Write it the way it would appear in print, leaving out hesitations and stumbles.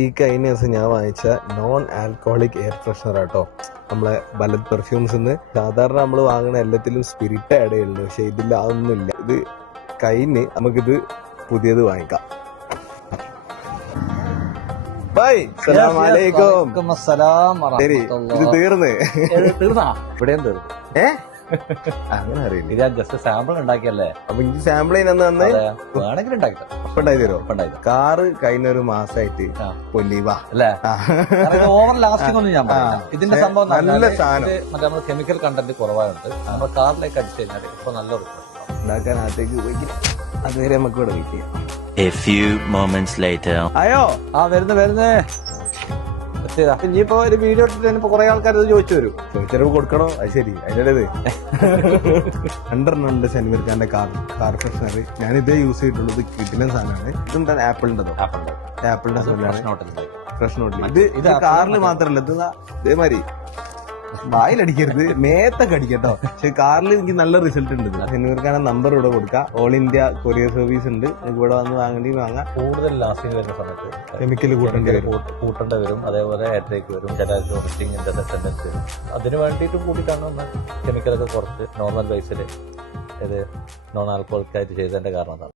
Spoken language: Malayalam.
ഈ കഴിഞ്ഞ ദിവസം ഞാൻ വാങ്ങിച്ച നോൺ ആൽക്കഹോളിക് എയർ ഫ്രഷ്നർ ആട്ടോ. നമ്മളെ ബലത് പെർഫ്യൂംസ് സാധാരണ നമ്മൾ വാങ്ങുന്ന എല്ലാത്തിലും സ്പിരിറ്റ് ആഡ് ചെയ്യുന്നുണ്ട്, പക്ഷെ ഇതിൽ അതൊന്നുമില്ല. ഇത് കഴിഞ്ഞ് നമുക്കിത് പുതിയത് വാങ്ങിക്കാം. ബൈ, അസ്സലാമലൈക്കും. ശരി, ഇത് തീർന്ന് ഇവിടെയും തീർന്നു. അങ്ങനെ അറിയില്ല, ഞാൻ ജസ്റ്റ് സാമ്പിൾ ഉണ്ടാക്കിയല്ലേ. അപ്പൊ എനിക്ക് സാമ്പിൾ ചെയ്യുന്ന വേണമെങ്കിൽ ഉണ്ടാക്കി തരുമോ? കാറ് കഴിഞ്ഞ ഒരു മാസമായിട്ട് പൊലീവാ അല്ലേ, ഓവർ ലാസ്റ്റിംഗ് ഒന്നും ഞാൻ പറയാം. ഇതിന്റെ സംഭവം നല്ല സാധനം, മറ്റേ നമ്മൾ കെമിക്കൽ കണ്ടന്റ് കുറവായുണ്ട്. നമ്മൾ കാറിലേക്ക് അടിച്ചു കഴിഞ്ഞാൽ ഇപ്പൊ നല്ല ഉണ്ടാക്കാൻ അകത്തേക്ക് പോയി അതുവരെ നമുക്ക് ഇവിടെ വെയിറ്റ് ചെയ്യാം. A few moments later. അയ്യോ വരുന്നേ ഇനിയിപ്പോ ഒരു വീഡിയോ ഇട്ടിട്ട് കുറെ ആൾക്കാർ ഇത് ചോദിച്ചു വരും. ചോദിച്ചവർക്ക് കൊടുക്കണോ? അത് ശരി, അതിൻ്റെ രണ്ടെണ്ണുണ്ട് സൻവീർ ഖാന്റെ കാർ ഫ്രഷ്നർ. ഞാൻ ഇതേ യൂസ് ചെയ്തിട്ടുള്ളൂ. ഇത് കിട്ടുന്ന സാധനമാണ്. ഇതെന്താണ് ആപ്പിളിൻ്റെതോ? ആപ്പിളിന്റെ ഫ്രഷ് നോട്ടിൽ. ഇത് കാറിൽ മാത്രമല്ല, ഇത് ഇതേമാതിരി വായിലടിക്കരുത്, മേത്തൊക്കെ അടിക്കട്ടോ. പക്ഷെ കാറിൽ എനിക്ക് നല്ല റിസൾട്ട് ഉണ്ട്. സൻവീർ ഖാന്റെ നമ്പർ ഇവിടെ കൊടുക്കാം. ഓൾ ഇന്ത്യ കൊറിയർ സർവീസ് ഉണ്ട്. ഇവിടെ വന്ന് വാങ്ങേണ്ടി വാങ്ങാം. കൂടുതൽ ലാസ്റ്റിംഗ് വരുന്ന സമയത്ത് കെമിക്കൽ കൂട്ടേണ്ടി വരും. അതേപോലെ ഹെഡേക്ക് വരും, ചില ടെൻഡൻസി വരും. അതിന് വേണ്ടിയിട്ടും കൂടിയിട്ടാണ് കെമിക്കലൊക്കെ കുറച്ച് നോർമൽ ബേസിൽ ഇത് നോൺ ആൽക്കഹോളിക് ആയിട്ട് ചെയ്തതിന്റെ കാരണം.